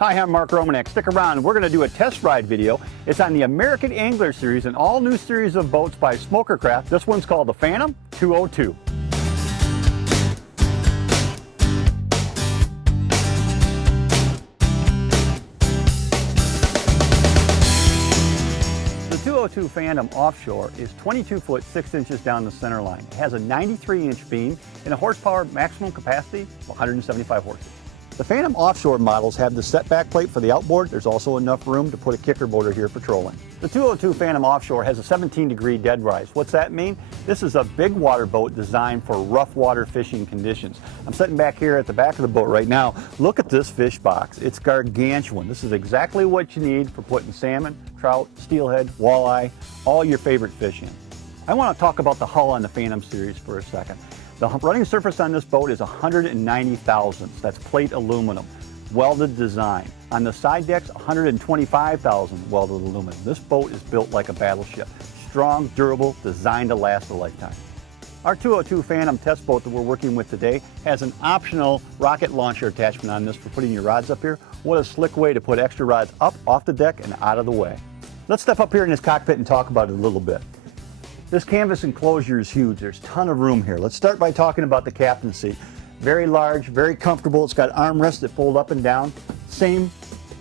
Hi, I'm Mark Romanack. Stick around. We're going to do a test ride video. It's on the American Angler Series, an all-new series of boats by Smokercraft. This one's called the Phantom 202. The 202 Phantom Offshore is 22 foot 6 inches down the center line. It has a 93-inch beam and a horsepower maximum capacity of 175 horses. The Phantom Offshore models have the setback plate for the outboard. There's also enough room to put a kicker motor here for trolling. The 202 Phantom Offshore has a 17-degree dead rise. What's that mean? This is a big water boat designed for rough water fishing conditions. I'm sitting back here at the back of the boat right now. Look at this fish box. It's gargantuan. This is exactly what you need for putting salmon, trout, steelhead, walleye, all your favorite fish in. I want to talk about the hull on the Phantom series for a second. The running surface on this boat is 190 thousandths. That's plate aluminum, welded design. On the side decks, 125 thousand welded aluminum. This boat is built like a battleship. Strong, durable, designed to last a lifetime. Our 202 Phantom test boat that we're working with today has an optional rocket launcher attachment on this for putting your rods up here. What a slick way to put extra rods up off the deck and out of the way. Let's step up here in this cockpit and talk about it a little bit. This canvas enclosure is huge. There's a ton of room here. Let's start by talking about the captain's seat. Very large, very comfortable. It's got armrests that fold up and down. Same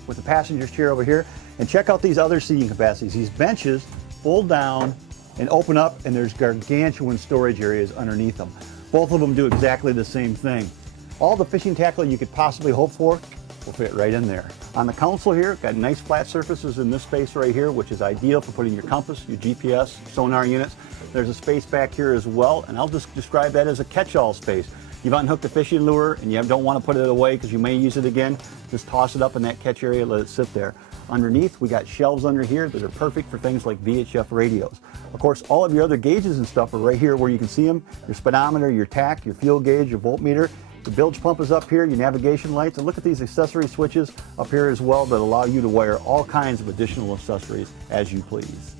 with the passenger's chair over here. And check out these other seating capacities. These benches fold down and open up, and there's gargantuan storage areas underneath them. Both of them do exactly the same thing. All the fishing tackle you could possibly hope for will fit right in there. On the console here, got nice flat surfaces in this space right here, which is ideal for putting your compass, your GPS, sonar units. There's a space back here as well, and I'll just describe that as a catch-all space. You've unhooked a fishing lure and you don't want to put it away because you may use it again, just toss it up in that catch area, let it sit there. Underneath, we got shelves under here that are perfect for things like VHF radios. Of course, all of your other gauges and stuff are right here where you can see them. Your speedometer, your tach, your fuel gauge, your voltmeter. The bilge pump is up here, your navigation lights, and look at these accessory switches up here as well that allow you to wire all kinds of additional accessories as you please.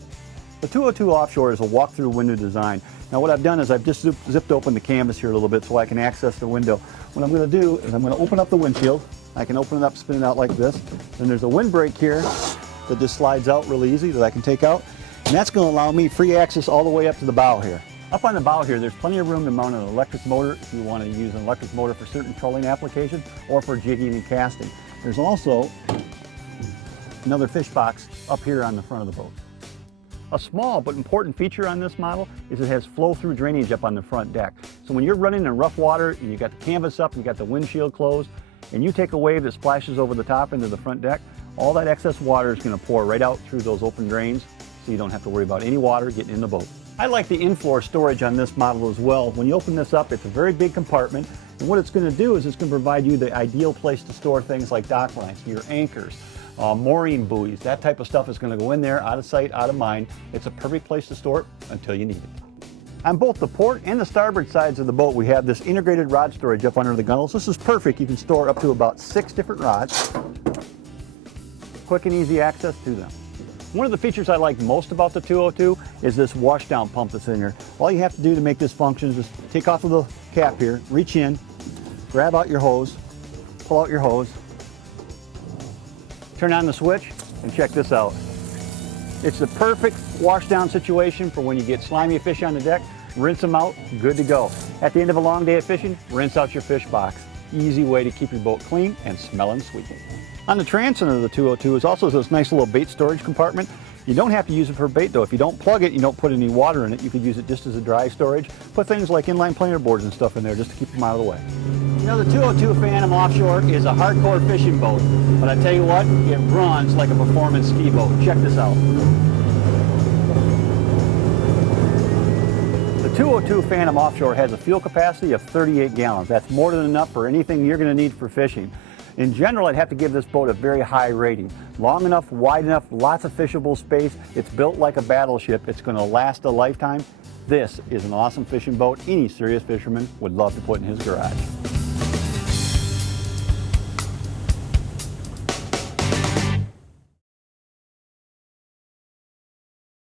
The 202 Offshore is a walk-through window design. Now what I've done is I've just zipped open the canvas here a little bit so I can access the window. What I'm going to do is I'm going to open up the windshield. I can open it up, spin it out like this. Then there's a windbreak here that just slides out really easy that I can take out. And that's going to allow me free access all the way up to the bow here. Up on the bow here, there's plenty of room to mount an electric motor if you want to use an electric motor for certain trolling applications or for jigging and casting. There's also another fish box up here on the front of the boat. A small but important feature on this model is it has flow-through drainage up on the front deck. So when you're running in rough water and you got the canvas up, you got the windshield closed, and you take a wave that splashes over the top into the front deck, all that excess water is going to pour right out through those open drains, so you don't have to worry about any water getting in the boat. I like the in-floor storage on this model as well. When you open this up, it's a very big compartment, and what it's going to do is it's going to provide you the ideal place to store things like dock lines, your anchors, mooring buoys. That type of stuff is going to go in there, out of sight, out of mind. It's a perfect place to store it until you need it. On both the port and the starboard sides of the boat, we have this integrated rod storage up under the gunnels. This is perfect. You can store up to about 6 different rods. Quick and easy access to them. One of the features I like most about the 202 is this washdown pump that's in here. All you have to do to make this function is just take off of the cap here, reach in, grab out your hose, pull out your hose, turn on the switch, and check this out. It's the perfect washdown situation for when you get slimy fish on the deck. Rinse them out, good to go. At the end of a long day of fishing, rinse out your fish box. Easy way to keep your boat clean and smelling sweet. On the transom of the 202 is also this nice little bait storage compartment. You don't have to use it for bait though. If you don't plug it, you don't put any water in it, you could use it just as a dry storage. Put things like inline planer boards and stuff in there just to keep them out of the way. You know, the 202 Phantom Offshore is a hardcore fishing boat, but I tell you what, it runs like a performance ski boat. Check this out. The 202 Phantom Offshore has a fuel capacity of 38 gallons. That's more than enough for anything you're going to need for fishing. In general, I'd have to give this boat a very high rating. Long enough, wide enough, lots of fishable space. It's built like a battleship. It's going to last a lifetime. This is an awesome fishing boat any serious fisherman would love to put in his garage.